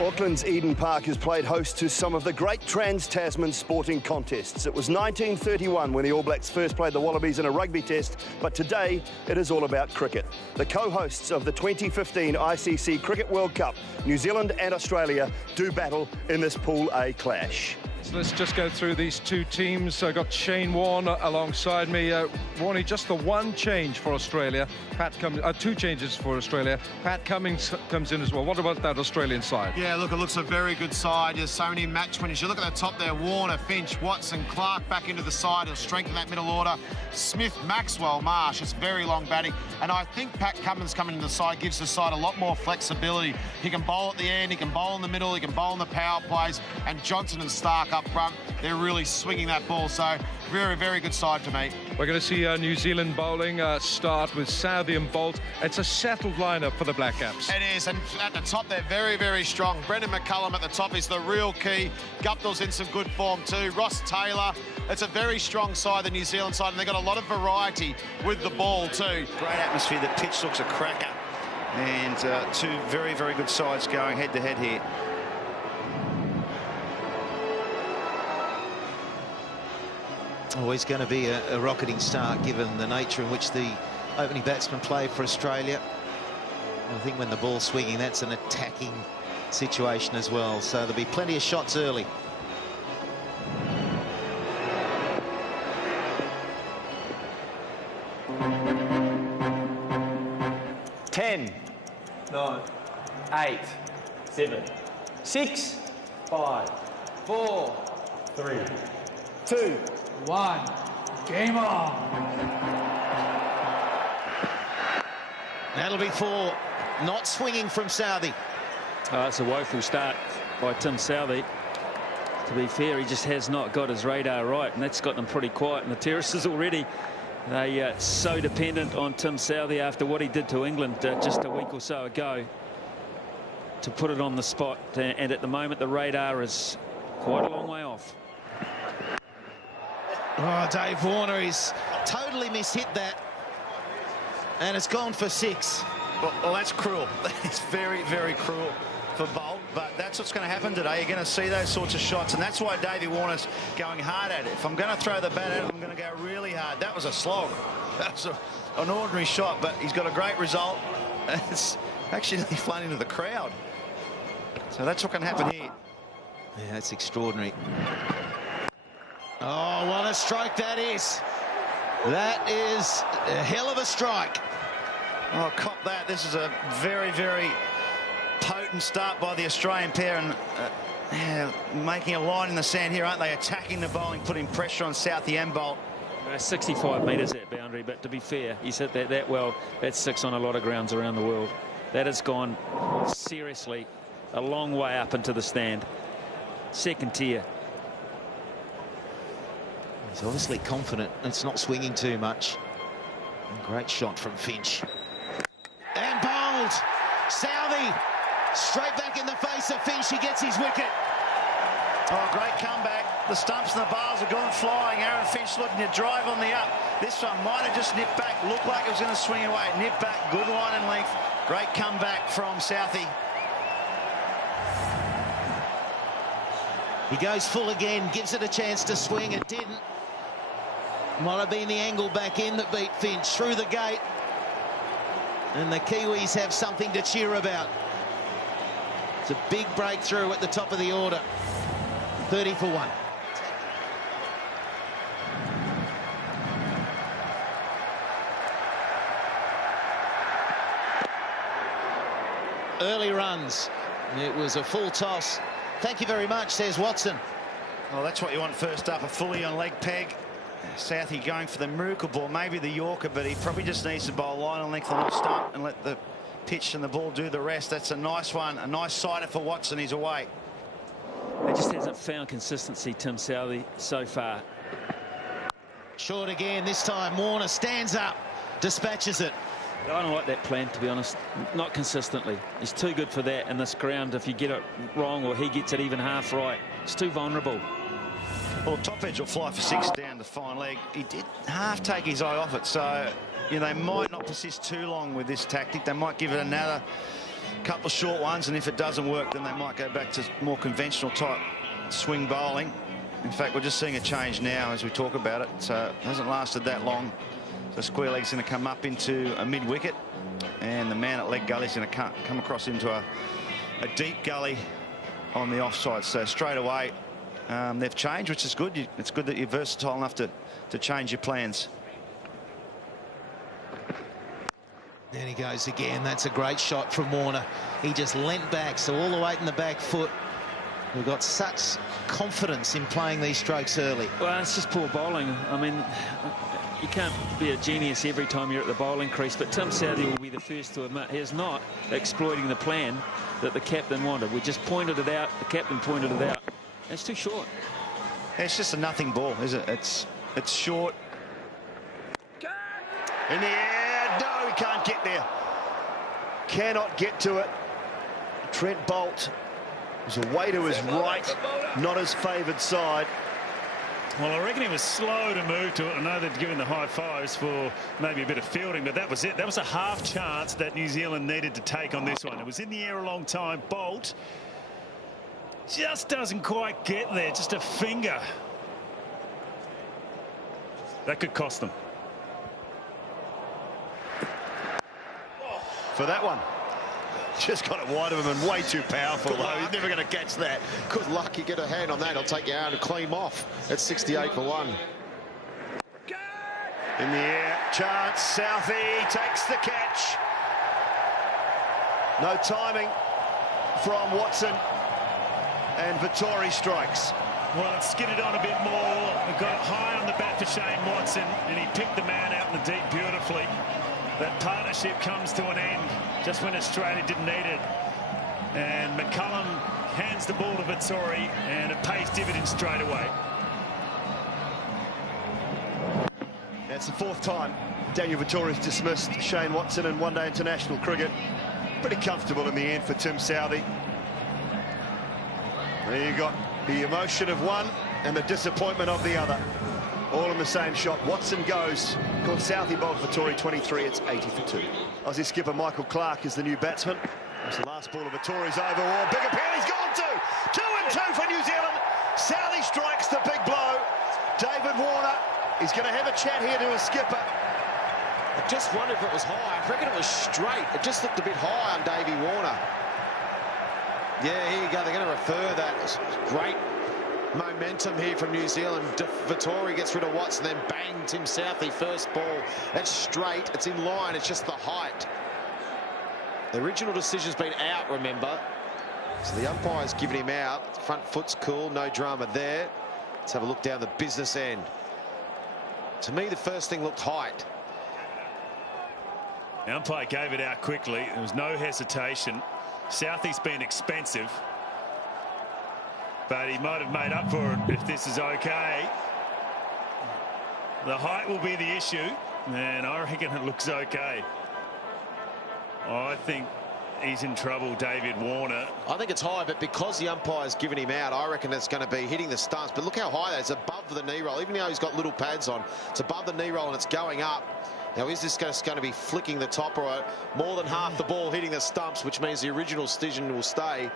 Auckland's Eden Park has played host to some of the great Trans-Tasman sporting contests. It was 1931 when the All Blacks first played the Wallabies in a rugby test, but today it is all about cricket. The co-hosts of the 2015 ICC Cricket World Cup, New Zealand and Australia, do battle in this Pool A clash. So let's just go through these two teams. I've got Shane Warne alongside me. Warnie, just the one change for Australia. Two changes for Australia. Pat Cummins comes in as well. What about that Australian side? Yeah, look, it looks a very good side. There's so many match winners. You look at the top there, Warner, Finch, Watson, Clark back into the side. He'll strengthen that middle order. Smith, Maxwell, Marsh. It's very long batting. And I think Pat Cummins coming into the side gives the side a lot more flexibility. He can bowl at the end, he can bowl in the middle, he can bowl in the power plays. And Johnson and Stark up front, they're really swinging that ball. So very, very good side to me. We're going to see New Zealand bowling start with Southey and Bolt. It's a settled lineup for the Black Caps. It is, and at the top they're very, very strong. Brendan McCullum at the top is the real key. Guptill's in some good form too. Ross Taylor. It's a very strong side, the New Zealand side, and they've got a lot of variety with the ball too. Great atmosphere. The pitch looks a cracker. And two very, very good sides going head-to-head here. Always going to be a rocketing start given the nature in which the opening batsmen play for Australia. I think when the ball's swinging, that's an attacking situation as well. So there'll be plenty of shots early. Ten, 9, 8, 7, 6, 5, 4, 3, 2, 1. Game on. That'll be 4. Not swinging from Southey. It's a woeful start by Tim Southey. To be fair, he just has not got his radar right, and that's got them pretty quiet in the terraces already. They are so dependent on Tim Southey after what he did to England just a week or so ago to put it on the spot, and at the moment the radar is quite a long way off. Oh, Dave Warner is totally mishit that, and it's gone for 6. Well, that's cruel. It's very, very cruel for Bolt, but that's what's going to happen today. You're going to see those sorts of shots, and that's why Davey Warner's going hard at it. If I'm going to throw the bat at it, I'm going to go really hard. That was a slog. That was an ordinary shot, but he's got a great result. It's actually flown into the crowd. So that's what can happen here. Yeah, that's extraordinary. Oh, what a strike that is. That is a hell of a strike. Oh, cop that. This is a very, very potent start by the Australian pair, and yeah, making a line in the sand here, aren't they? Attacking the bowling, putting pressure on Southey and Bolt. 65 metres that boundary, but to be fair, he's hit that well. That's 6 on a lot of grounds around the world. That has gone seriously a long way up into the stand. Second tier. He's obviously confident. It's not swinging too much. Great shot from Finch. And bowled. Southey straight back in the face of Finch. He gets his wicket. Oh, great comeback. The stumps and the bars have gone flying. Aaron Finch looking to drive on the up. This one might have just nipped back. Looked like it was going to swing away. Nipped back. Good line and length. Great comeback from Southey. He goes full again. Gives it a chance to swing. It didn't. Might have been the angle back in that beat Finch through the gate. And the Kiwis have something to cheer about. It's a big breakthrough at the top of the order. 30 for 1. Early runs. It was a full toss. Thank you very much, says Watson. Well, that's what you want first up, a fully on leg peg. Southey going for the miracle ball, maybe the Yorker, but he probably just needs to bowl line and length on the stump and let the pitch and the ball do the rest. That's a nice one, a nice sider for Watson. He's away. He just hasn't found consistency, Tim Southey, so far. Short again, this time Warner stands up, dispatches it. I don't like that plan, to be honest. Not consistently. He's too good for that in this ground. If you get it wrong or he gets it even half right, it's too vulnerable. Well, top edge will fly for 6 down the fine leg. He did half take his eye off it, so you know, they might not persist too long with this tactic. They might give it another couple of short ones, and if it doesn't work, then they might go back to more conventional type swing bowling. In fact, we're just seeing a change now as we talk about it. It hasn't lasted that long. So square leg's going to come up into a mid-wicket, and the man at leg gully is going to come across into a deep gully on the offside. So straight away, they've changed, which is good. It's good that you're versatile enough to change your plans. There he goes again. That's a great shot from Warner. He just leant back, so all the weight in the back foot. We've got such confidence in playing these strokes early. Well, it's just poor bowling. I mean, you can't be a genius every time you're at the bowling crease, but Tim Southee will be the first to admit he's not exploiting the plan that the captain wanted. We just pointed it out. The captain pointed it out. It's too short. It's just a nothing ball, isn't it? It's short. In the air. No, he can't get there. Cannot get to it. Trent Boult was away to his right, not his favoured side. Well, I reckon he was slow to move to it. I know they've given the high fives for maybe a bit of fielding, but that was it. That was a half chance that New Zealand needed to take on this one. It was in the air a long time. Boult just doesn't quite get there. Just a finger. That could cost them. For that one. Just got it wide of him and way too powerful, though. He's never going to catch that. Good luck. You get a hand on that, it'll take you out and clean off. It's 68 for 1. In the air, chance. Southee takes the catch. No timing from Watson, and Vettori strikes. Well, it skidded on a bit more. It got high on the bat for Shane Watson, and he picked the man out in the deep beautifully. That partnership comes to an end just when Australia didn't need it. And McCullum hands the ball to Vettori, and it pays dividends straight away. That's the 4th time Daniel Vettori's dismissed Shane Watson in one-day international cricket. Pretty comfortable in the end for Tim Southee. There you got the emotion of one and the disappointment of the other. All in the same shot. Watson goes. Called Southee bowled Vettori 23. It's 80 for 2. Aussie skipper Michael Clarke is the new batsman. That's the last ball of Vettori's over. Oh, big appeal. He's gone 2. 2 and 2 for New Zealand. Southee strikes the big blow. David Warner. He's going to have a chat here to his skipper. I just wondered if it was high. I reckon it was straight. It just looked a bit high on Davey Warner. Yeah, here you go. They're going to refer that. It's great momentum here from New Zealand. Vettori gets rid of Watson, then bang, Tim Southee, first ball. That's straight. It's in line. It's just the height. The original decision's been out, remember. So the umpire's given him out. Front foot's cool. No drama there. Let's have a look down the business end. To me, the first thing looked height. The umpire gave it out quickly. There was no hesitation. Southee's been expensive, but he might have made up for it if this is okay. The height will be the issue, and I reckon it looks okay. I think he's in trouble, David Warner. I think it's high, but because the umpire's given him out, I reckon it's going to be hitting the stumps. But look how high that is, above the knee roll. Even though he's got little pads on, it's above the knee roll and it's going up. Now, is this just going to be flicking the top, or more than half the ball hitting the stumps, which means the original decision will stay?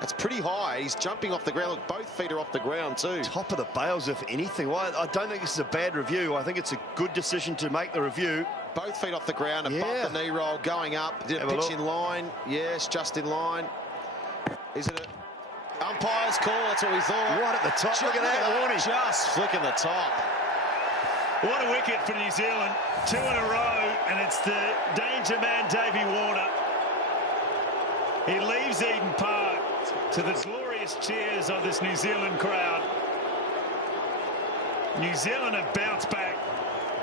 That's pretty high. He's jumping off the ground. Look, both feet are off the ground too. Top of the bails, if anything. Well, I don't think this is a bad review. I think it's a good decision to make the review. Both feet off the ground, above the knee roll, going up. Did a pitch in line? Yes, just in line. Is it a umpire's call? That's what we thought. Right at the top. Look at that, Warnie. Just flicking the top. What a wicket for New Zealand. 2 in a row, and it's the danger man, Davey Warner. He leaves Eden Park to the glorious cheers of this New Zealand crowd. New Zealand have bounced back.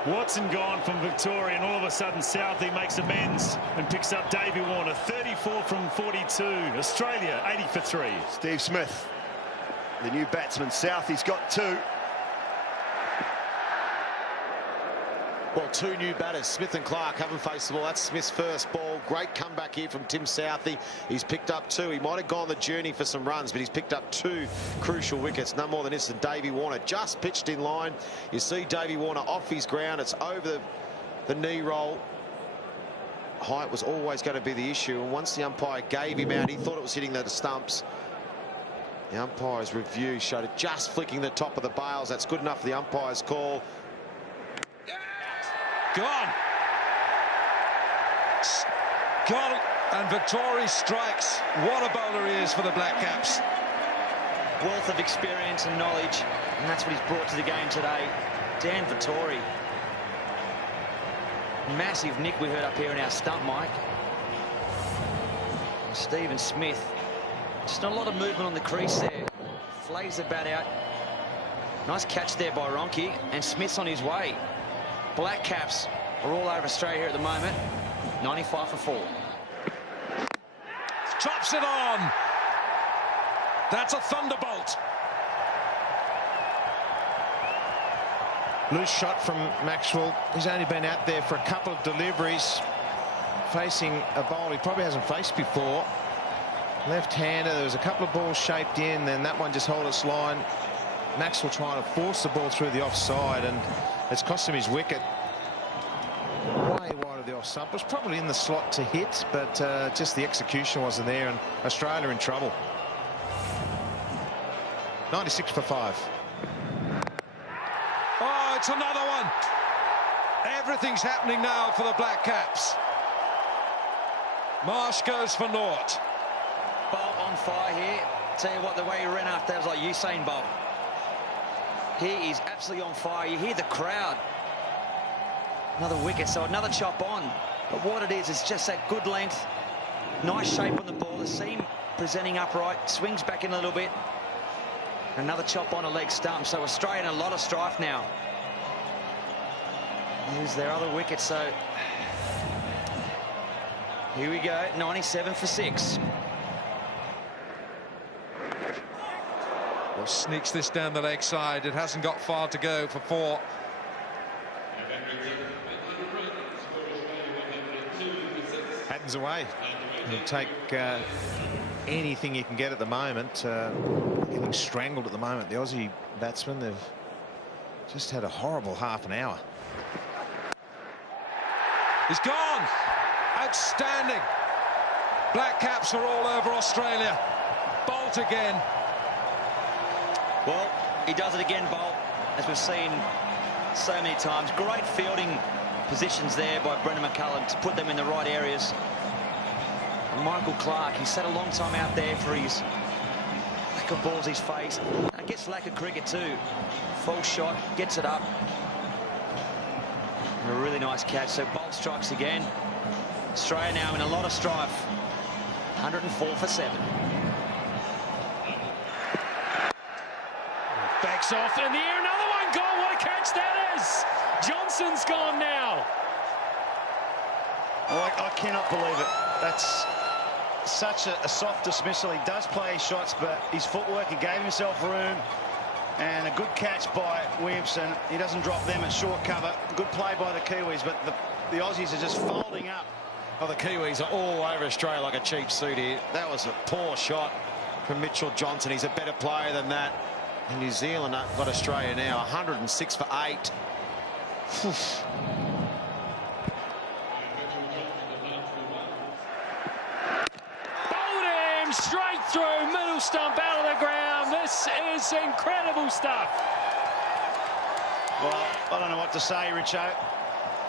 Watson gone from Victoria, and all of a sudden Southee makes amends and picks up Davey Warner. 34 from 42. Australia 80 for 3. Steve Smith, the new batsman. Southee's got 2. Well, 2 new batters. Smith and Clarke haven't faced the ball. That's Smith's first ball. Great comeback here from Tim Southee. He's picked up 2. He might have gone the journey for some runs, but he's picked up 2 crucial wickets. None more than this. And Davey Warner just pitched in line. You see Davey Warner off his ground. It's over the knee roll. height was always going to be the issue. And once the umpire gave him out, he thought it was hitting the stumps. The umpire's review showed it just flicking the top of the bails. That's good enough for the umpire's call. Gone. Gone. And Vettori strikes. What a bowler he is for the Black Caps. Wealth of experience and knowledge, and that's what he's brought to the game today. Dan Vettori. Massive nick we heard up here in our stump, Mike. And Stephen Smith. Just not a lot of movement on the crease there. Flays the bat out. Nice catch there by Ronke, and Smith's on his way. Black Caps are all over Australia here at the moment. 95 for 4. Chops it on. That's a thunderbolt. Loose shot from Maxwell. He's only been out there for a couple of deliveries, facing a bowl he probably hasn't faced before. Left-hander. There was a couple of balls shaped in, then that one just held its line. Maxwell trying to force the ball through the offside, and it's cost him his wicket. Way wide of the off stump. It was probably in the slot to hit, but just the execution wasn't there, and Australia in trouble. 96 for 5. Oh, it's another one. Everything's happening now for the Black Caps. Marsh goes for naught. Bolt on fire here. Tell you what, the way he ran after that was like Usain Bolt. He is absolutely on fire. You hear the crowd. Another wicket, so another chop on. But what it is just that good length, nice shape on the ball. The seam presenting upright, swings back in a little bit. Another chop on a leg stump. So Australia in a lot of strife now. Here's their other wicket, so here we go, 97 for 6. Well, sneaks this down the leg side. It hasn't got far to go for 4. Hatton's away. He'll take anything you can get at the moment. Getting strangled at the moment. The Aussie batsmen, they've just had a horrible half an hour. He's gone. Outstanding. Black Caps are all over Australia. Bolt again. Well, he does it again, Bolt, as we've seen so many times. Great fielding positions there by Brendan McCullum to put them in the right areas. And Michael Clark, he's sat a long time out there for his lack of balls he's faced. And I guess lack of cricket too. False shot, gets it up. And a really nice catch. So Bolt strikes again. Australia now in a lot of strife. 104 for 7. Backs off in the air, another one gone. What a catch that is! Johnson's gone now. I cannot believe it. That's such a soft dismissal. He does play his shots, but his footwork, he gave himself room. And a good catch by Williamson. He doesn't drop them at short cover. Good play by the Kiwis, but the Aussies are just folding up. Oh, the Kiwis are all over Australia like a cheap suit here. That was a poor shot from Mitchell Johnson. He's a better player than that. And New Zealand got Australia now 106 for 8. Bowled him straight through, middle stump out of the ground. This is incredible stuff. Well, I don't know what to say, Richo.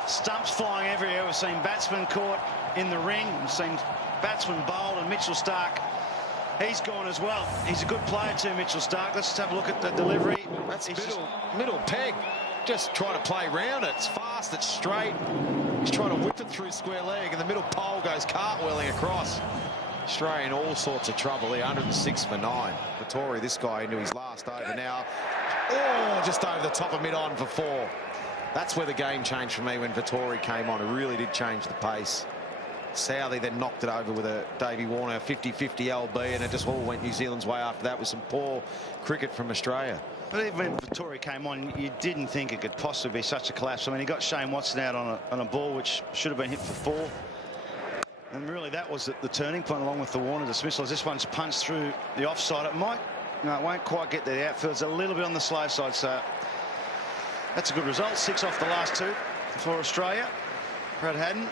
Stumps flying everywhere. We've seen batsmen caught in the ring. We've seen batsmen bowled, and Mitchell Starc, he's gone as well. He's a good player too, Mitchell Starc. Let's just have a look at the delivery. That's middle peg. Just trying to play round it. It's fast, it's straight. He's trying to whip it through square leg, and the middle pole goes cartwheeling across. Australia in all sorts of trouble here, 106 for 9. Vettori, this guy, into his last over now. Oh, just over the top of mid-on for 4. That's where the game changed for me when Vettori came on. It really did change the pace. Southey then knocked it over with a Davey Warner 50-50 LB, and it just all went New Zealand's way after that with some poor cricket from Australia. But even when Vettori came on, you didn't think it could possibly be such a collapse. I mean, he got Shane Watson out on a ball which should have been hit for 4. And really that was the turning point, along with the Warner dismissal. As this one's punched through the offside, it won't quite get there. The outfield's a little bit on the slow side, so that's a good result. 6 off the last 2 for Australia. Brad Haddin.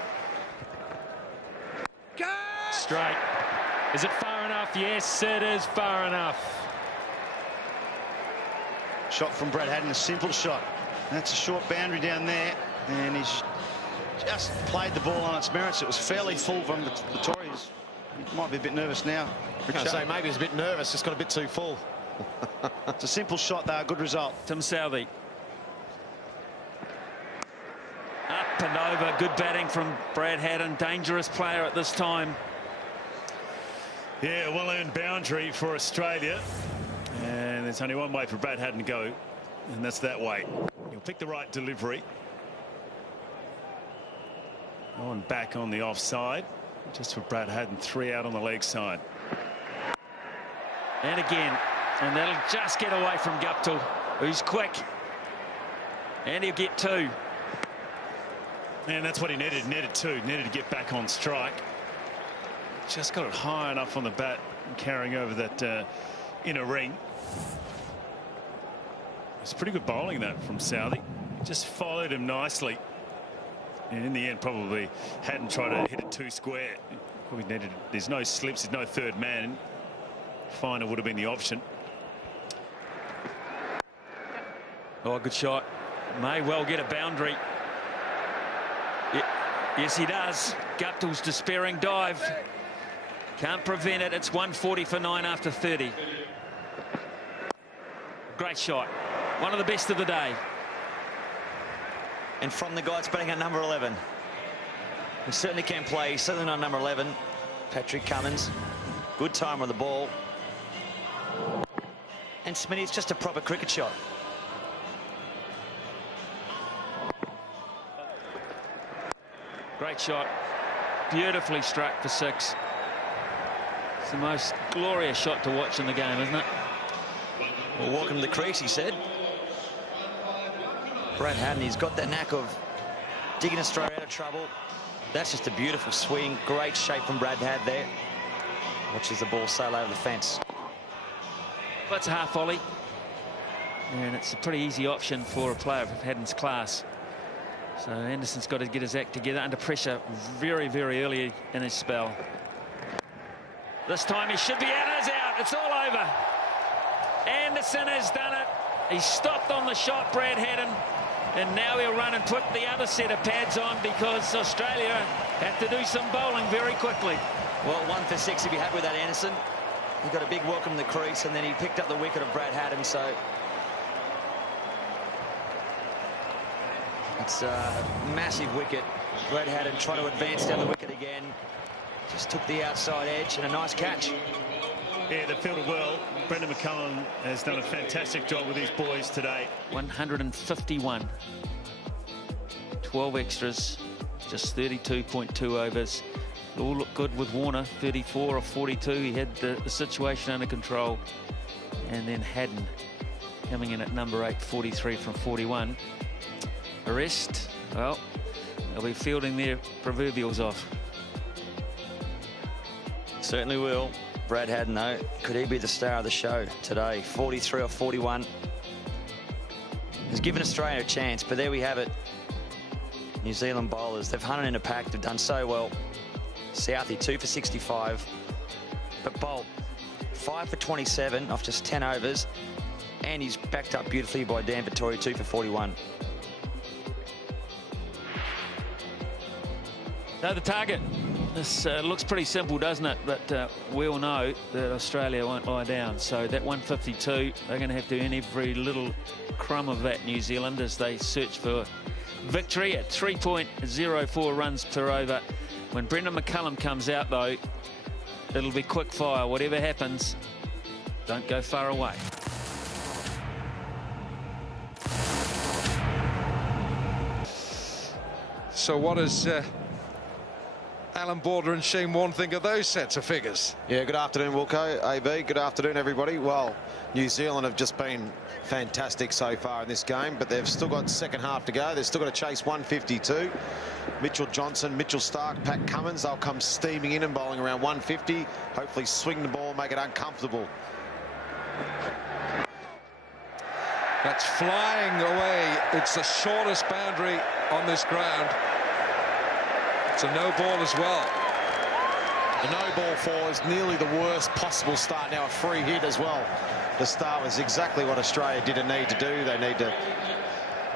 Straight. Is it far enough? Yes, it is far enough. Shot from Brad Haddin, a simple shot. That's a short boundary down there, and he's just played the ball on its merits. It was fairly full from the Tories. He might be a bit nervous now. I say maybe he's a bit nervous. It's got a bit too full. It's a simple shot, though. Good result. Tim Southee. Up and over. Good batting from Brad Haddin. Dangerous player at this time. Yeah, well-earned boundary for Australia. And there's only one way for Brad Haddin to go, and that's that way. He'll pick the right delivery. On back on the offside. Just for Brad Haddin, 3 out on the leg side. And again. And that'll just get away from Guptill, who's quick. And he'll get 2. And that's what he needed. Needed 2. Needed to get back on strike. Just got it high enough on the bat and carrying over that inner ring. It's pretty good bowling, that, from Southee. Just followed him nicely. And in the end, probably hadn't tried to hit it 2 square. Probably needed. There's no slips. There's no third man. Finer would have been the option. Oh, good shot. May well get a boundary. Yes, he does. Guptill's despairing dive. Can't prevent it. It's 140 for 9 after 30. Great shot. One of the best of the day. And from the guy that's batting at number 11. He certainly can play. He's certainly not number 11. Patrick Cummins. Good time on the ball. And Smitty, it's just a proper cricket shot. Great shot. Beautifully struck for 6. It's the most glorious shot to watch in the game, isn't it? Well, welcome to the crease, he said. Brad Haddin, he's got that knack of digging Australia out of trouble. That's just a beautiful swing. Great shape from Brad Haddin there. Watches the ball sail over the fence. That's a half volley. And it's a pretty easy option for a player of Haddin's class. So Anderson's got to get his act together under pressure very, very early in his spell. This time he should be out, and it's out. It's all over. Anderson has done it. He stopped on the shot, Brad Haddin, and now he'll run and put the other set of pads on because Australia have to do some bowling very quickly. Well, 1 for 6 if you had with that, Anderson. He got a big welcome to the crease, and then he picked up the wicket of Brad Haddin, so it's a massive wicket. Brad Haddin trying to advance down the wicket again. Just took the outside edge and a nice catch. Yeah, they fielded well. Brendan McCullum has done a fantastic job with his boys today. 151. 12 extras. Just 32.2 overs. It all looked good with Warner. 34 of 42. He had the situation under control. And then Haddin coming in at number 8, 43 from 41. The rest, well, they'll be fielding their proverbials off. Certainly will. Brad Haddin, though, could he be the star of the show today? 43 or 41. He's given Australia a chance, but there we have it. New Zealand bowlers, they've hunted in a pack, they've done so well. Southee, 2 for 65. But Bolt, 5 for 27 off just 10 overs. And he's backed up beautifully by Dan Vettori, 2 for 41. So the target. This looks pretty simple, doesn't it? But we all know that Australia won't lie down. So that 152, they're going to have to earn every little crumb of that, New Zealand, as they search for victory at 3.04 runs per over. When Brendan McCullum comes out, though, it'll be quick fire. Whatever happens, don't go far away. So what does Alan Border and Shane Warne think of those sets of figures? Yeah, good afternoon, Wilco. AB, good afternoon, everybody. Well, New Zealand have just been fantastic so far in this game, but they've still got second half to go. They've still got to chase 152. Mitchell Johnson, Mitchell Starc, Pat Cummins, they'll come steaming in and bowling around 150. Hopefully swing the ball, make it uncomfortable. That's flying away. It's the shortest boundary on this ground. It's a no ball as well. A no ball four is nearly the worst possible start. Now a free hit as well. The start was exactly what Australia didn't need to do. They need to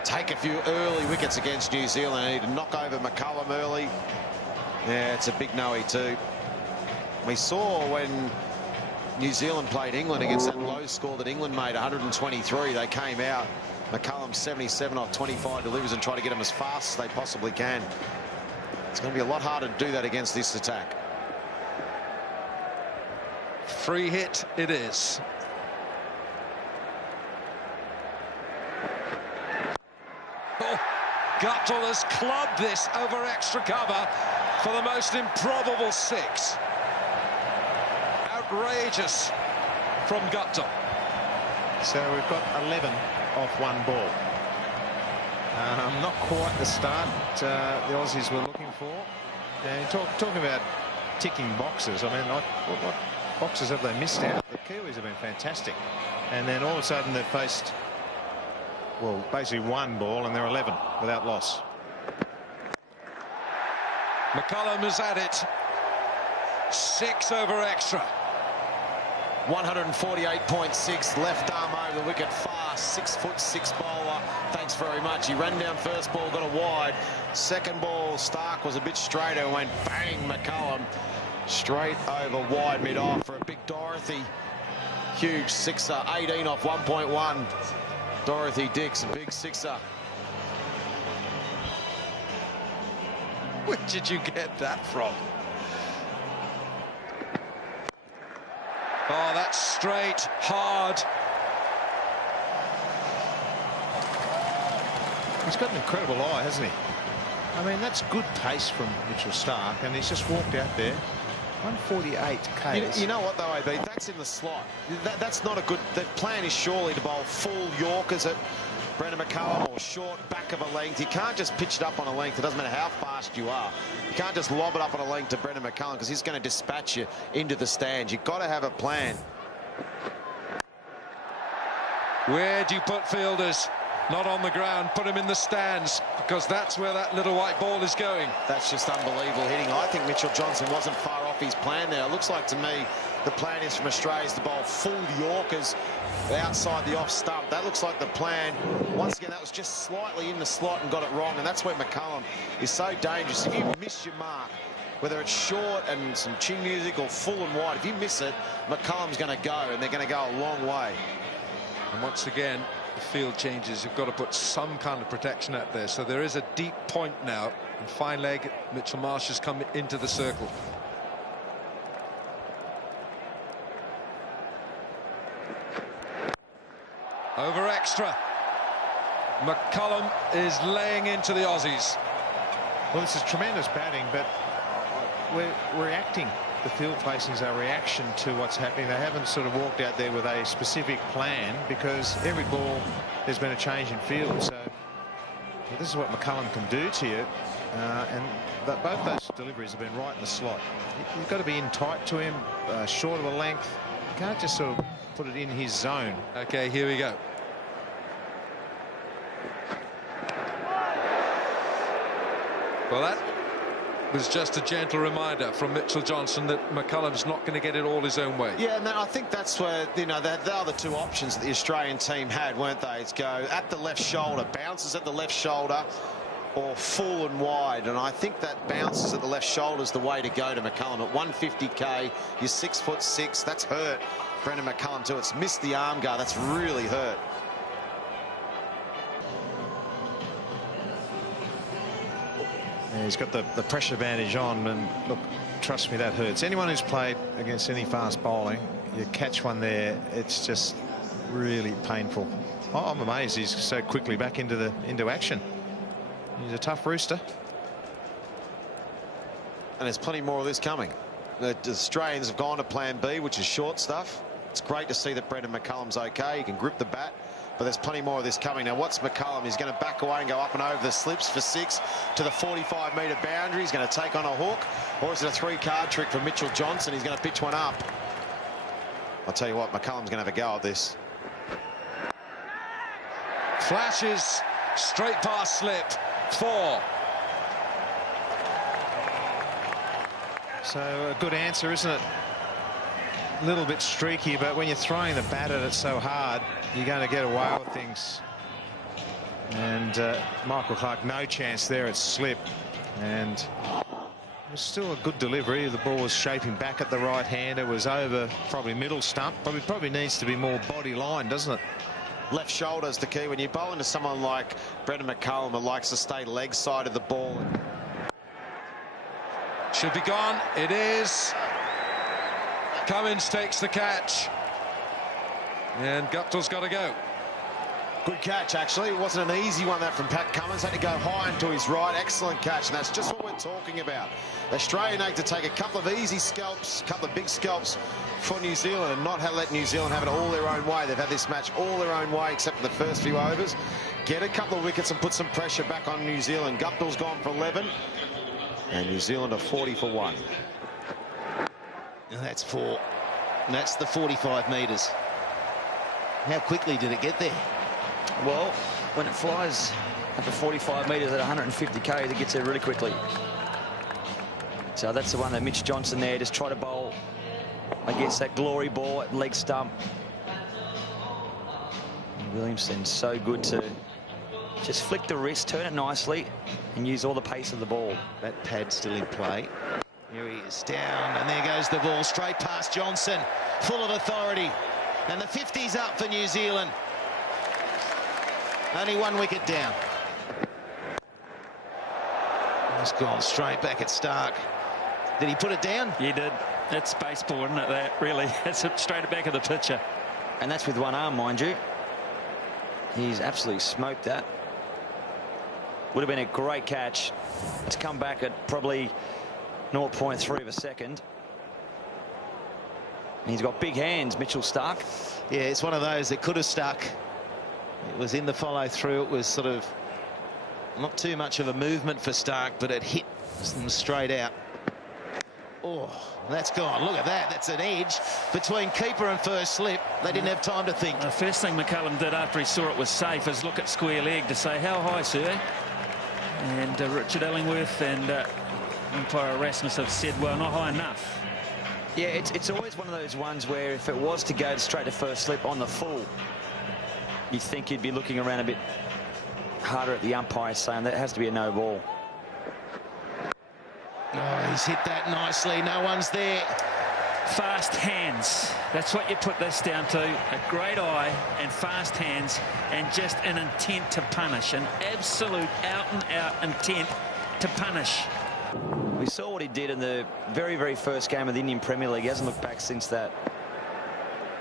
take a few early wickets against New Zealand. They need to knock over McCullum early. Yeah, it's a big no-y too. We saw when New Zealand played England against that low score that England made, 123. They came out, McCullum 77 off 25 delivers and try to get them as fast as they possibly can. It's going to be a lot harder to do that against this attack. Free hit it is. Oh, Guptill has clubbed this over extra cover for the most improbable six. Outrageous from Guptill. So we've got 11 off one ball. Not quite the start the Aussies were looking for. And talking about ticking boxes, I mean, what boxes have they missed out? The Kiwis have been fantastic. And then all of a sudden they've faced, well, basically one ball and they're 11 without loss. McCullum is at it. 6 over extra. 148.6 left arm over the wicket, fast, 6'6" bowler. Thanks very much. He ran down first ball, got a wide. Second ball, Stark was a bit straighter and went bang, McCullum straight over wide mid-off for a big Dorothy. Huge sixer, 18 off 1.1. Dorothy Dix, a big sixer. Where did you get that from? Oh, that's straight, hard. He's got an incredible eye, hasn't he? I mean, that's good pace from Mitchell Stark, and he's just walked out there. 148 Ks. You know what, though, AB? That's in the slot. That's not a good... The plan is surely to bowl full Yorkers at Brendan McCullum or short back of a length. You can't just pitch it up on a length. It doesn't matter how fast you are. You can't just lob it up on a length to Brendan McCullum because he's going to dispatch you into the stands. You've got to have a plan. Where do you put fielders? Not on the ground. Put them in the stands because that's where that little white ball is going. That's just unbelievable hitting. I think Mitchell Johnson wasn't far off his plan there. It looks like to me the plan is from Australia is to bowl full Yorkers outside the off stump. That looks like the plan. Once again, that was just slightly in the slot and got it wrong, and that's where McCullum is so dangerous. If you miss your mark, whether it's short and some chin music or full and wide, if you miss it, McCullum's going to go, and they're going to go a long way. And once again, the field changes. You've got to put some kind of protection out there. So there is a deep point now. And fine leg, Mitchell Marsh has come into the circle. Over extra. McCullum is laying into the Aussies. Well, this is tremendous batting, but we're reacting. The field placings are a reaction to what's happening. They haven't sort of walked out there with a specific plan because every ball there's been a change in field. So well, this is what McCullum can do to you. Both those deliveries have been right in the slot. You've got to be in tight to him, short of a length. You can't just sort of put it in his zone. Okay, here we go. Well, that was just a gentle reminder from Mitchell Johnson that McCullum's not going to get it all his own way. Yeah, and I think that's where, you know, they are the two options that the Australian team had, weren't they? It's go at the left shoulder, bounces at the left shoulder, or full and wide. And I think that bounces at the left shoulder is the way to go to McCullum. At 150k, you're 6'6". That's hurt Brendan McCullum too. It's missed the arm guard. That's really hurt. Yeah, he's got the pressure advantage on, and look, trust me, that hurts. Anyone who's played against any fast bowling, you catch one there, it's just really painful. I'm amazed he's so quickly back into action. He's a tough rooster. And there's plenty more of this coming. The Australians have gone to plan B, which is short stuff. It's great to see that Brendan McCullum's okay. He can grip the bat, but there's plenty more of this coming. Now, what's McCullum? He's going to back away and go up and over the slips for 6 to the 45-metre boundary. He's going to take on a hook, or is it a 3-card trick from Mitchell Johnson? He's going to pitch one up. I'll tell you what, McCullum's going to have a go at this. Flashes straight past slip. 4. So a good answer, isn't it? A little bit streaky, but when you're throwing the bat at it so hard, you're going to get away with things. And Michael Clarke, no chance there at slip. And it was still a good delivery. The ball was shaping back at the right hand. It was over probably middle stump. Probably needs to be more body line, doesn't it? Left shoulder is the key. When you bowl into someone like Brendan McCullum who likes to stay leg side of the ball. Should be gone. It is. Cummins takes the catch. And Guptill's got to go. Good catch, actually. It wasn't an easy one, that from Pat Cummins. Had to go high and to his right. Excellent catch, and that's just what we're talking about. Australia need to take a couple of easy scalps, a couple of big scalps for New Zealand and not let New Zealand have it all their own way. They've had this match all their own way except for the first few overs. Get a couple of wickets and put some pressure back on New Zealand. Guptill's gone for 11, and New Zealand are 40 for 1. And that's 4. And that's the 45 metres. How quickly did it get there? Well, when it flies up to 45 metres at 150 k's, it gets there really quickly. So that's the one that Mitch Johnson there just tried to bowl, I guess, that glory ball at leg stump. And Williamson's so good to just flick the wrist, turn it nicely, and use all the pace of the ball. That pad still in play. Here he is down, and there goes the ball straight past Johnson, full of authority. And the 50's up for New Zealand. Only 1 wicket down. It's gone straight back at Stark. Did he put it down? He did. That's baseball, isn't it? That really. That's straight at the back of the pitcher. And that's with one arm, mind you. He's absolutely smoked that. Would have been a great catch. It's come back at probably 0.3 of a second. And he's got big hands, Mitchell Stark. Yeah, it's one of those that could have stuck. It was in the follow through. It was sort of not too much of a movement for Stark, but it hit them straight out. Oh, that's gone. Look at that. That's an edge between keeper and first slip. They didn't have time to think. The first thing McCullum did after he saw it was safe is look at square leg to say, how high, sir? And Richard Illingworth and umpire Erasmus have said, well, not high enough. Yeah, it's always one of those ones where if it was to go straight to first slip on the full, you think you'd be looking around a bit harder at the umpire saying that has to be a no ball. Oh, he's hit that nicely. No one's there. Fast hands. That's what you put this down to. A great eye and fast hands and just an intent to punish. An absolute out-and-out intent to punish. We saw what he did in the very, very first game of the Indian Premier League. He hasn't looked back since that.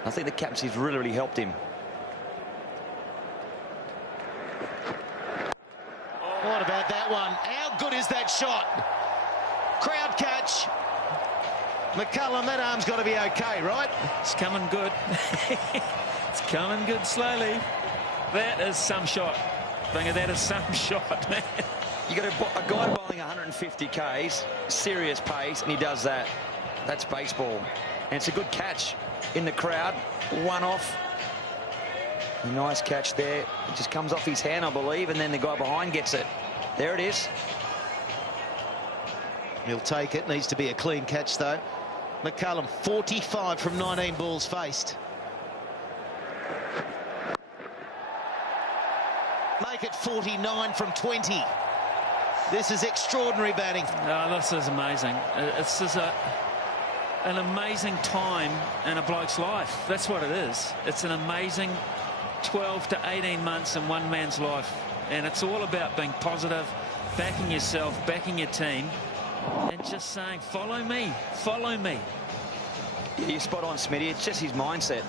I think the captaincy's really, really helped him. What about that one? How good is that shot? Crowd catch. McCullum, that arm's got to be okay, right? It's coming good. It's coming good slowly. That is some shot. That is some shot, man. You got a guy bowling 150 k's, serious pace, and he does that. That's baseball. And it's a good catch in the crowd. One off. A nice catch there. It just comes off his hand, I believe, and then the guy behind gets it. There it is. He'll take it. Needs to be a clean catch, though. McCullum, 45 from 19 balls faced. Make it 49 from 20. This is extraordinary batting. Oh, this is amazing. It's just an amazing time in a bloke's life. That's what it is. It's an amazing 12 to 18 months in one man's life. And it's all about being positive, backing yourself, backing your team, and just saying, follow me, follow me. You're spot on, Smitty. It's just his mindset.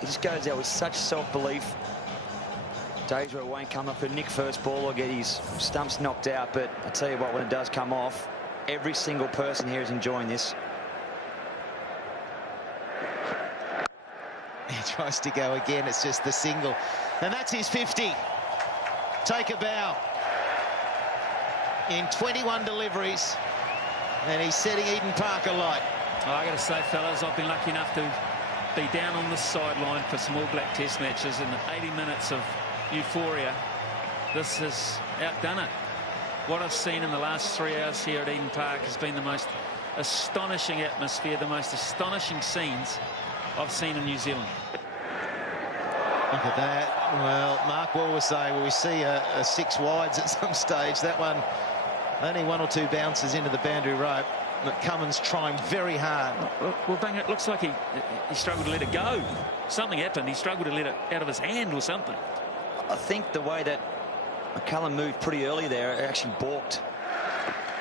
He just goes out with such self-belief. Days where it won't come up for Nick first ball or get his stumps knocked out, but I tell you what, when it does come off, every single person here is enjoying this. He tries to go again. It's just the single. And that's his 50. Take a bow. In 21 deliveries. And he's setting Eden Park alight. Oh, I got to say, fellas, I've been lucky enough to be down on the sideline for some All Black Test matches in 80 minutes of euphoria. This has outdone it. What I've seen in the last 3 hours here at Eden Park has been the most astonishing atmosphere, the most astonishing scenes I've seen in New Zealand. Look at that. Well, Mark Wall was saying, well, we see a 6 wides at some stage. That one, only 1 or 2 bounces into the boundary rope. McCummins trying very hard. Well, bang, it looks like he struggled to let it go. Something happened. He struggled to let it out of his hand or something. I think the way that McCullum moved pretty early there, it actually balked.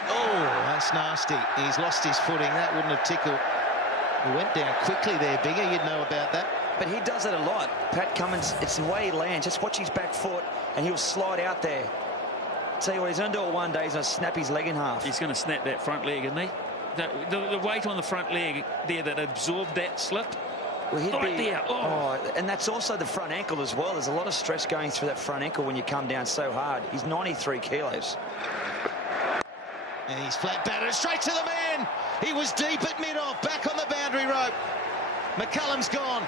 Oh, that's nasty. He's lost his footing. That wouldn't have tickled. He went down quickly there, Bigger. You'd know about that. But he does it a lot. Pat Cummins, it's the way he lands. Just watch his back foot, and he'll slide out there. Tell you what, he's going to do it one day. He's going to snap his leg in half. He's going to snap that front leg, isn't he? The weight on the front leg there that absorbed that slip. Well, he'd right be, there. Oh. And that's also the front ankle as well. There's a lot of stress going through that front ankle when you come down so hard. He's 93 kilos. And he's flat battered straight to the man. He was deep at mid-off, back on the boundary rope. McCullum's gone.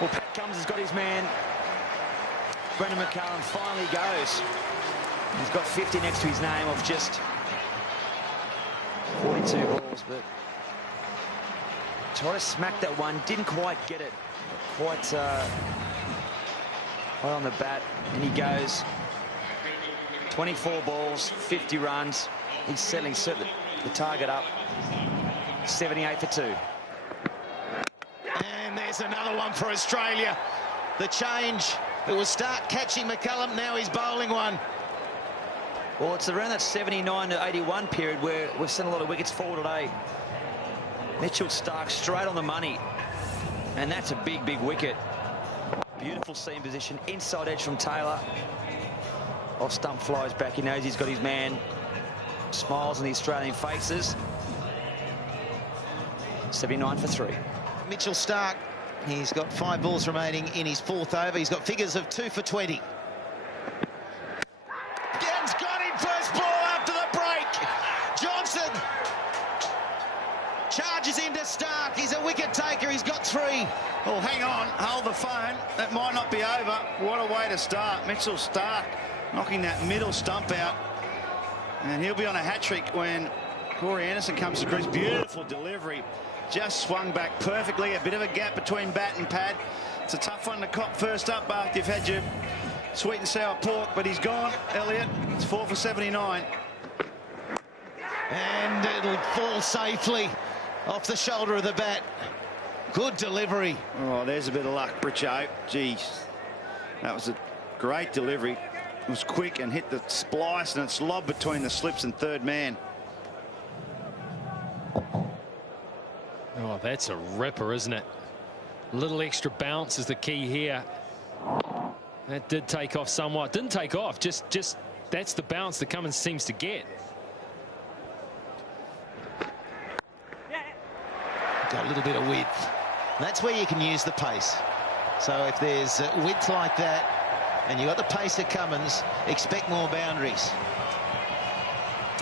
Well, Pat Cummins has got his man. Brendan McCullum finally goes. He's got 50 next to his name of just 42 balls, but tried to smack that one, didn't quite get it quite high on the bat, and he goes 24 balls, 50 runs. He's settling the target up, 78 for 2. And there's another one for Australia. The change. It was Stark catching McCullum, now he's bowling one. Well, it's around that 79 to 81 period where we've seen a lot of wickets fall today. Mitchell Stark straight on the money. And that's a big, big wicket. Beautiful seam position. Inside edge from Taylor. Off stump flies back. He knows he's got his man. Smiles on the Australian faces. 79 for 3. Mitchell Stark, he's got 5 balls remaining in his 4th over. He's got figures of 2 for 20. Johnson charges into Stark. He's a wicket taker. He's got 3. Well, hang on. Hold the phone. That might not be over. What a way to start. Mitchell Stark knocking that middle stump out. And he'll be on a hat-trick when Corey Anderson comes to crease. Beautiful delivery. Just swung back perfectly. A bit of a gap between bat and pad. It's a tough one to cop first up after you've had your sweet and sour pork. But he's gone, Elliott. It's 4 for 79. And it'll fall safely off the shoulder of the bat. Good delivery. Oh, there's a bit of luck, Bricho. Geez, that was a great delivery. It was quick and hit the splice, and it's lobbed between the slips and third man. Oh, that's a ripper, isn't it? A little extra bounce is the key here. That did take off somewhat. Didn't take off, just that's the bounce that Cummins seems to get. Got a little bit of width. That's where you can use the pace. So if there's width like that and you got the pace of Cummins, expect more boundaries.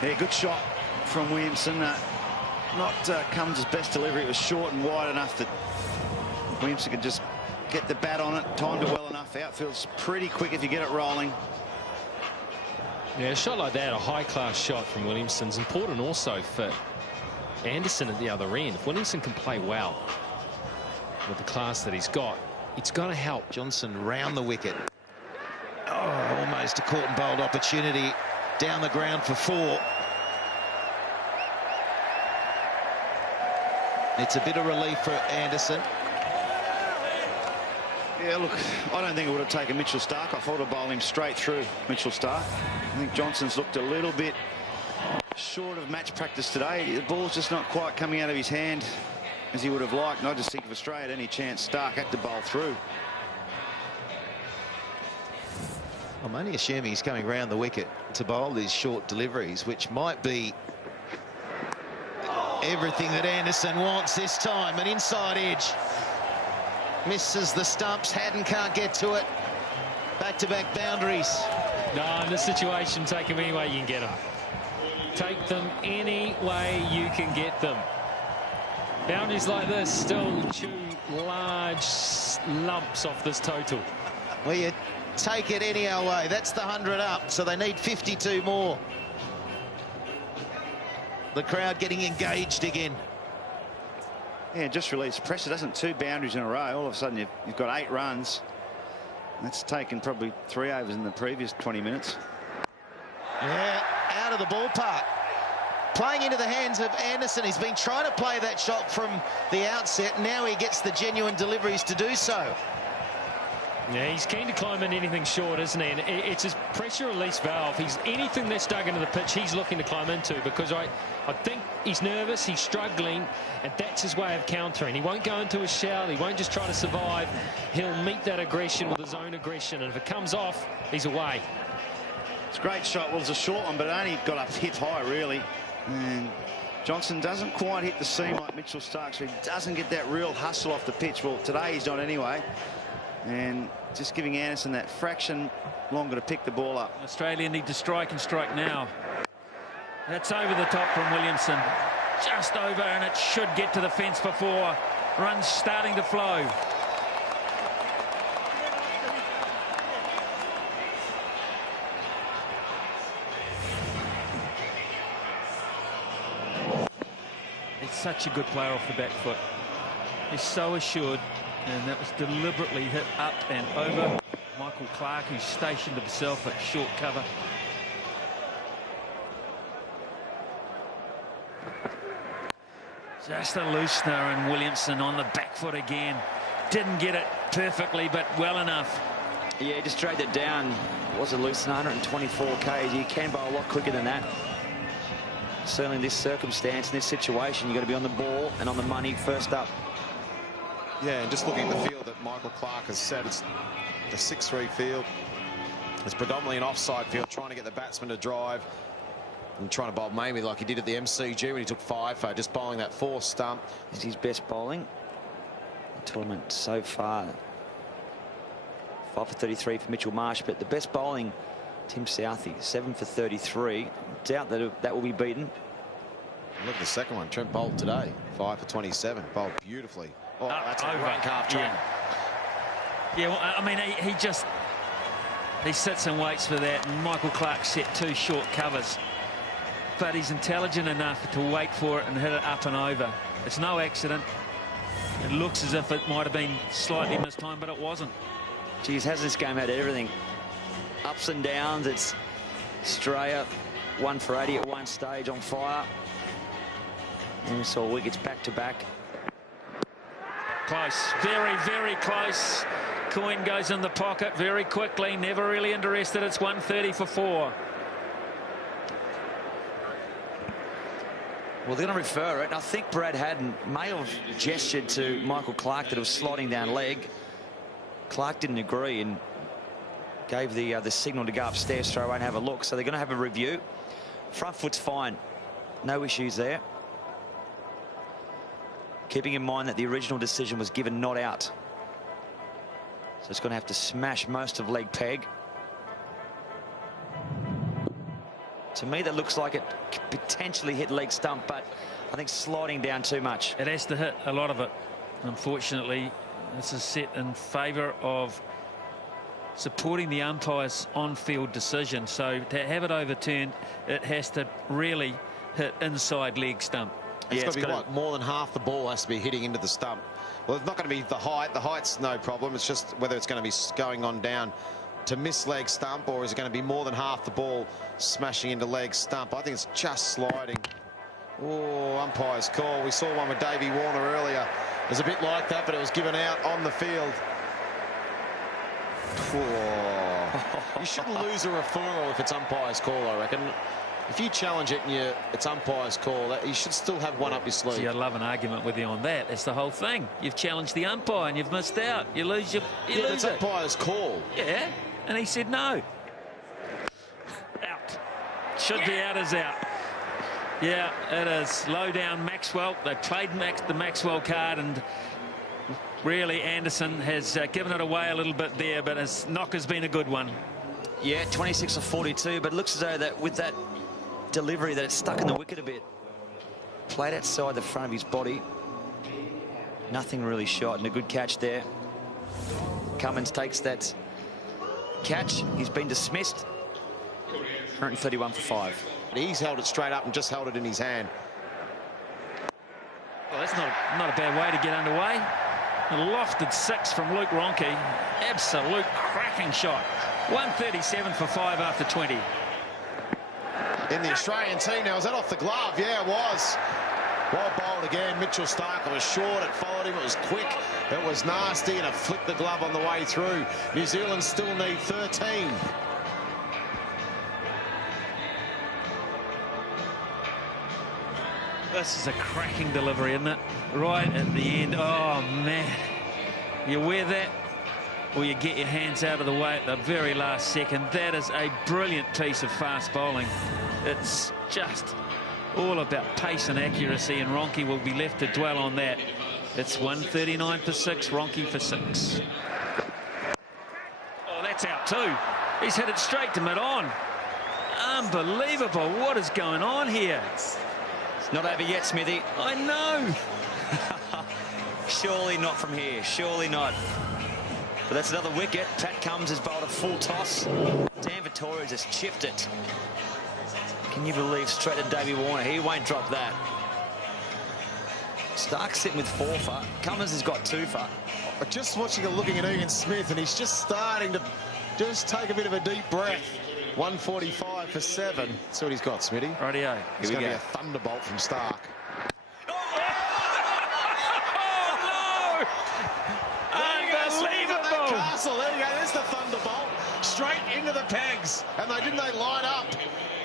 Yeah, good shot from Williamson. Not Cummins' best delivery. It was short and wide enough that Williamson could just get the bat on it, timed it well enough. Outfield's pretty quick if you get it rolling. Yeah, a shot like that, a high-class shot from Williamson, is important also for Anderson at the other end. If Williamson can play well with the class that he's got, it's going to help. Johnson round the wicket. Oh, almost a caught and bowled opportunity down the ground for 4. It's a bit of relief for Anderson. Yeah, look, I don't think it would have taken Mitchell Stark. I thought I'd bowl him straight through Mitchell Stark. I think Johnson's looked a little bit short of match practice today. The ball's just not quite coming out of his hand as he would have liked. And I just think if Australia had any chance, Stark had to bowl through. I'm only assuming he's coming round the wicket to bowl these short deliveries, which might be everything that Anderson wants this time. An inside edge. Misses the stumps. Haddon can't get to it. Back-to-back boundaries. No, in this situation, take them any way you can get them. Take them any way you can get them. Boundaries like this still chew large lumps off this total. Well, you take it any old way. That's the 100 up, so they need 52 more. The crowd getting engaged again. Yeah, just released pressure, doesn't 2 boundaries in a row. All of a sudden you've got 8 runs. That's taken probably 3 overs in the previous 20 minutes. Yeah, out of the ballpark. Playing into the hands of Anderson. He's been trying to play that shot from the outset. Now he gets the genuine deliveries to do so. Yeah, he's keen to climb in anything short, isn't he? And it's his pressure release valve. He's anything that's dug into the pitch, he's looking to climb into, because I think he's nervous, he's struggling, and that's his way of countering. He won't go into a shell, he won't just try to survive. He'll meet that aggression with his own aggression, and if it comes off, he's away. It's a great shot. Well, it's a short one, but it only got up hip high, really. And Johnson doesn't quite hit the seam like Mitchell Starc, so he doesn't get that real hustle off the pitch. Well, today he's not anyway. And just giving Anderson that fraction longer to pick the ball up. Australia need to strike and strike now. That's over the top from Williamson. Just over, and it should get to the fence before runs starting to flow. He's such a good player off the back foot. He's so assured. And that was deliberately hit up and over. Michael Clark, who stationed himself at short cover. Just a loosener, and Williamson on the back foot again. Didn't get it perfectly, but well enough. Yeah, just dragged it down. It was a loosener, 124 Ks. You can bowl a lot quicker than that. Certainly in this circumstance, in this situation, you've got to be on the ball and on the money first up. Yeah, and just looking at the field that Michael Clark has said, it's the 6-3 field. It's predominantly an offside field, trying to get the batsman to drive and trying to bowl maybe like he did at the MCG when he took 5 for just bowling that 4 stump. It's his best bowling tournament so far. 5 for 33 for Mitchell Marsh, but the best bowling, Tim Southee, 7 for 33. Doubt that will be beaten. Look at the second one. Trent bowled today, 5 for 27. Bowled beautifully. Oh, that's a over. great calf train. Yeah, well, I mean, he sits and waits for that, and Michael Clark set 2 short covers. But he's intelligent enough to wait for it and hit it up and over. It's no accident. It looks as if it might have been slightly mistimed, but it wasn't. Geez, has this game had everything? Ups and downs. It's Australia 1 for 80 at one stage on fire. And we saw wickets back to back. Close, very, very close. Coyne goes in the pocket very quickly, never really interested. It's 130 for 4. Well, they're going to refer it. I think Brad Haddin may have gestured to Michael Clark that it was sliding down leg. Clark didn't agree and gave the signal to go upstairs, throw away and have a look. So they're going to have a review. Front foot's fine. No issues there. Keeping in mind that the original decision was given not out. So it's going to have to smash most of leg peg. To me, that looks like it could potentially hit leg stump, but I think sliding down too much. It has to hit a lot of it. Unfortunately, this is set in favour of supporting the umpire's on-field decision. So to have it overturned, it has to really hit inside leg stump. It's got to be what, more than half the ball has to be hitting into the stump. Well, it's not going to be the height. The height's no problem. It's just whether it's going to be going on down to miss leg stump, or is it going to be more than half the ball smashing into leg stump. I think it's just sliding. Oh, umpire's call. We saw one with Davey Warner earlier. It was a bit like that, but it was given out on the field. Oh. You shouldn't lose a referral if it's umpire's call, I reckon. If you challenge it and it's umpire's call, you should still have one up your sleeve. See, I'd love an argument with you on that. It's the whole thing. You've challenged the umpire and you've missed out. You lose your. Yeah, it's umpire's call. Yeah, and he said no. Out. Should be out as out. Yeah, it is. Low down Maxwell. They played the Maxwell card, and really Anderson has given it away a little bit there, but his knock has been a good one. Yeah, 26 of 42, but it looks as though that with that delivery that it's stuck in the wicket a bit. Played outside the front of his body. Nothing really shot, and a good catch there. Cummins takes that catch. He's been dismissed. 131 for 5. He's held it straight up and just held it in his hand. Well, that's not a bad way to get underway. A lofted 6 from Luke Ronchi. Absolute cracking shot. 137 for 5 after 20. In the Australian team now, is that off the glove? Yeah, it was. Well bowled again. Mitchell Starc, it was short, it followed him, it was quick, it was nasty, and it flicked the glove on the way through. New Zealand still need 13. This is a cracking delivery, isn't it? Right at the end. Oh, man. You wear that, or you get your hands out of the way at the very last second. That is a brilliant piece of fast bowling. It's just all about pace and accuracy, and Ronchi will be left to dwell on that. It's 139 for 6, Ronchi for 6. Oh, that's out too. He's hit it straight to mid-on. Unbelievable. What is going on here? It's not over yet, Smithy. I know. Surely not from here. Surely not. But that's another wicket. Pat Cummins has bowled a full toss. Dan Vettori just chipped it. Can you believe straight to Davey Warner? He won't drop that. Stark sitting with 4 for. Cummins has got 2 for. Just watching and looking at Ian Smith, and he's just starting to just take a bit of a deep breath. 145 for 7. That's what he's got, Smitty. Rightio. It's going to be a thunderbolt from Stark. Unbelievable! Castle, there you go. There's the thunderbolt straight into the pegs, and didn't they line up?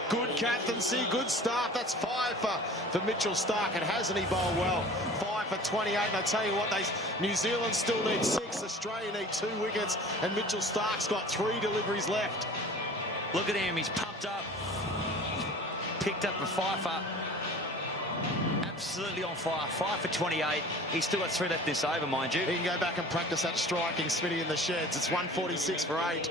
Good captaincy, good start. That's 5 for Mitchell Starc, and hasn't he bowled well? 5 for 28, and I tell you what, New Zealand still need 6. Australia need 2 wickets, and Mitchell Starc's got 3 deliveries left. Look at him, he's pumped up. Picked up a 5 for. Absolutely on fire. 5 for 28. He's still got 3 left this over, mind you. He can go back and practice that striking, Smitty, in the sheds. It's 146 for 8.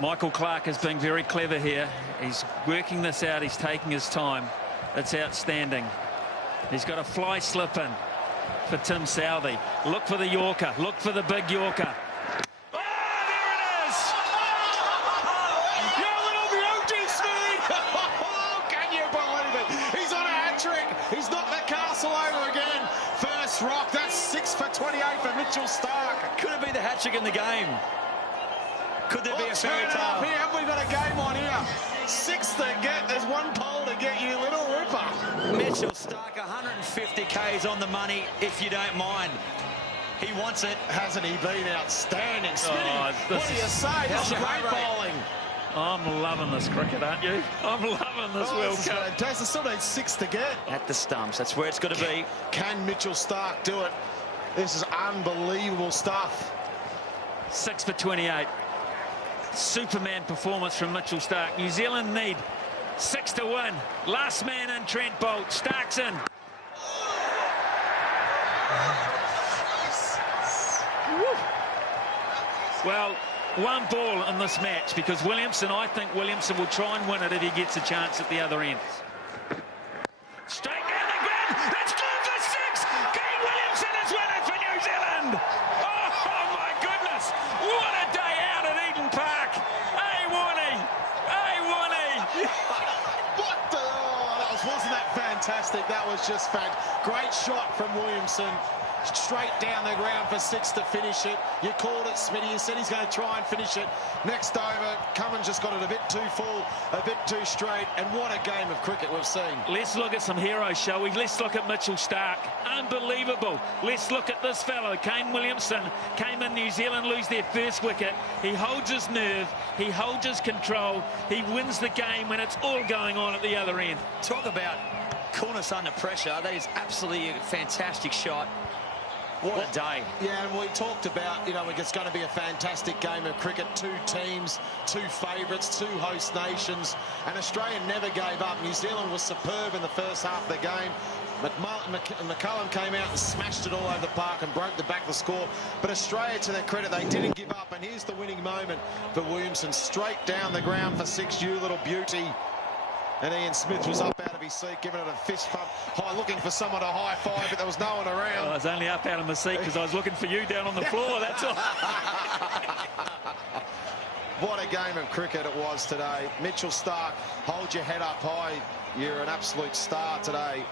Michael Clarke has been very clever here. He's working this out. He's taking his time. It's outstanding. He's got a fly slip in for Tim Southee. Look for the Yorker. Look for the big Yorker. Oh, there it is! You little beauty, Smitty! Oh, can you believe it? He's on a hat-trick. He's knocked that castle over again. First rock. That's 6 for 28 for Mitchell Starc. Could have been the hat-trick in the game. Could there be a fairy tale? Here, have we got a game on here? 6 to get. There's 1 pole to get, you little ripper. Mitchell Starc, 150 Ks on the money, if you don't mind. He wants it. Hasn't he been outstanding, Smitty? Oh, what do you say? This is great bowling. I'm loving this cricket, aren't you? I'm loving this World Cup. Fantastic. Still needs 6 to get. At the stumps. That's where it's got to be. Can Mitchell Starc do it? This is unbelievable stuff. 6 for 28. Superman performance from Mitchell Starc. New Zealand need 6 to win. Last man in, Trent Boult. Starc's in. Well, 1 ball in this match, because I think Williamson will try and win it if he gets a chance at the other end. Straight down the ground. That's good for 6. Kane Williamson has won it for New Zealand. Oh my goodness. What a day out at Eden Park. Hey, Warnie. Hey, Warnie. What the... Oh, wasn't that fantastic? That was just great shot from Williamson. straight down the ground for 6 to finish it. You called it, Smitty. You said he's going to try and finish it. Next over, Cummins just got it a bit too full, a bit too straight, and what a game of cricket we've seen. Let's look at some heroes, shall we? Let's look at Mitchell Starc. Unbelievable. Let's look at this fellow, Kane Williamson. Came in New Zealand, lose their first wicket. He holds his nerve. He holds his control. He wins the game when it's all going on at the other end. Talk about corners under pressure. That is absolutely a fantastic shot. What a day. Yeah, and we talked about, you know, it's going to be a fantastic game of cricket. 2 teams, 2 favourites, 2 host nations. And Australia never gave up. New Zealand was superb in the first half of the game. McCullum came out and smashed it all over the park and broke the back of the score. But Australia, to their credit, they didn't give up. And here's the winning moment for Williamson. Straight down the ground for 6, you little beauty. And Ian Smith was up out of his seat, giving it a fist pump, looking for someone to high-five, but there was no one around. I was only up out of my seat because I was looking for you down on the floor, that's all. What a game of cricket it was today. Mitchell Starc, hold your head up high. You're an absolute star today.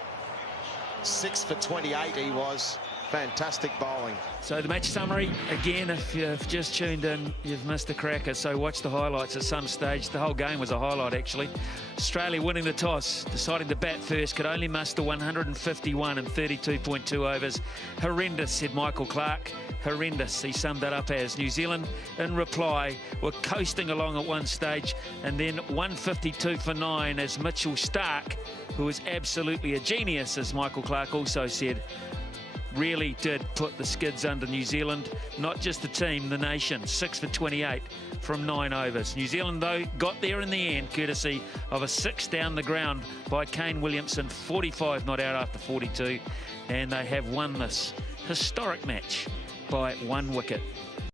6 for 28 he was. Fantastic bowling. So the match summary, again, if you've just tuned in, you've missed a cracker, so watch the highlights at some stage. The whole game was a highlight, actually. Australia winning the toss, deciding to bat first, could only muster 151 in 32.2 overs. Horrendous, said Michael Clarke. Horrendous, he summed that up as. New Zealand, in reply, were coasting along at one stage, and then 152 for 9 as Mitchell Starc, who is absolutely a genius, as Michael Clarke also said, really did put the skids under New Zealand, not just the team, the nation. 6 for 28 from 9 overs. New Zealand, though, got there in the end, courtesy of a 6 down the ground by Kane Williamson, 45 not out after 42, and they have won this historic match by 1 wicket.